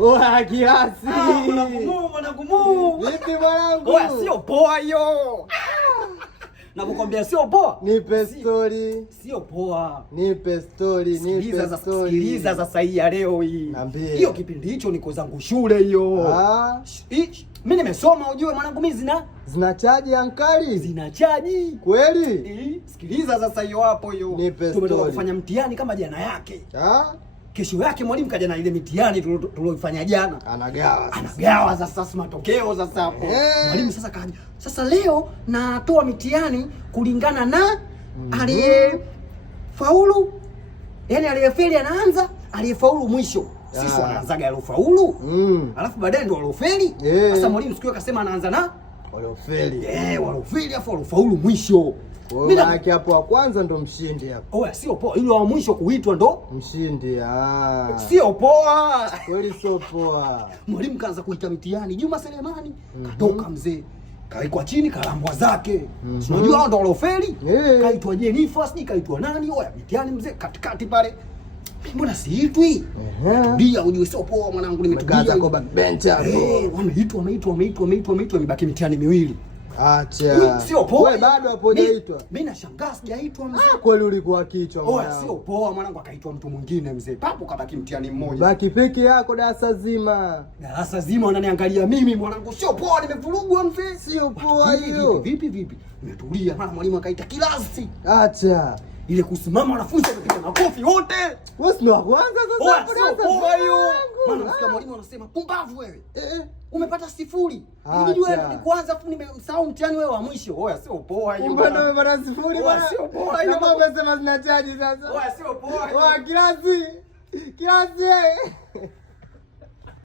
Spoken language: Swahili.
Oa kiasi. Mwanangu. Vipi mwanangu? Oa sio poa hiyo. Nakukwambia sio poa. Nipe story. Sio poa. Nipe story. Sikiliza sasa hii ya leo hii. Niambie. Hiyo kipindi hicho niko zangu shule hiyo. Mimi nimesoma ujue mwanangu, mimi zinachaji ankali. Zinachaji. Kweli? Sikiliza sasa hiyo hapo hiyo. Tumetoka kufanya mtihani kama jana yake. Kesho yake mwalimu kaja na ile mitihani tulioifanya jana. Anagawa sasa matokeo sasa hapo. Mwalimu sasa kaja. Sasa leo natoa mitihani kulingana na aliyefaulu. Yaani aliyefeli anaanza, aliyefaulu mwisho. Sisi wanaanzaga aliofaulu. Alafu baadaye ndio waliofeli. Sasa mwalimu siku akasema anaanza na waliofeli. Waliofeli afu walifaulu mwisho. Mimi yake hapo wa kwanza ndo mshindi hapo. Oya sio poa. Ile wa mwisho kuitwa ndo mshindi. Sio poa. Kweli sio poa. Mwalimu kaanza kuita mitihani. Juma Selemani katoka mzee. Kaikwa chini kalambwa zake. Unajua hao ndo waliofeli. Kaitwa Jennifer, siji kaitwa nani? Oya mitihani mzee katikati pale. Mbona siitwi? Ndio ujue sio poa mwanangu, nimetugaza kwa backbench hapo. Wameitwa imebaki mitihani miwili. Acha. Sio poa. Wewe bado hapo hujaitwa. Mimi nashangaa sijaitwa mzee. Kweli ulikuwa kichwa mwanangu. Sio poa mwanangu, akaitwa mtu mwingine mzee. Papo kabaki mtihani mmoja. Baki peke yako darasa zima. Darasa zima wananiangalia mimi mwanangu. Sio poa, nimevurugwa mzee. Sio poa hiyo. Vipi? Nimetulia mara mwalimu akaita kilasi. Acha. Ile kusimama wanafunzi wamepiga makofi wote. Wewe sio wa kwanza sasa. Sio poa hiyo. Maana msikia mwalimu anasema pumbavu wewe. Umepata 0. Nilijua ni kwanza afu nimesahau mtihani wewe wa mwisho. Oya sio poa hiyo. Mbona umepata 0 bwana? Sio poa hiyo. Kama umesema zinachaji sasa. Oya sio poa hiyo. Oya kilasi.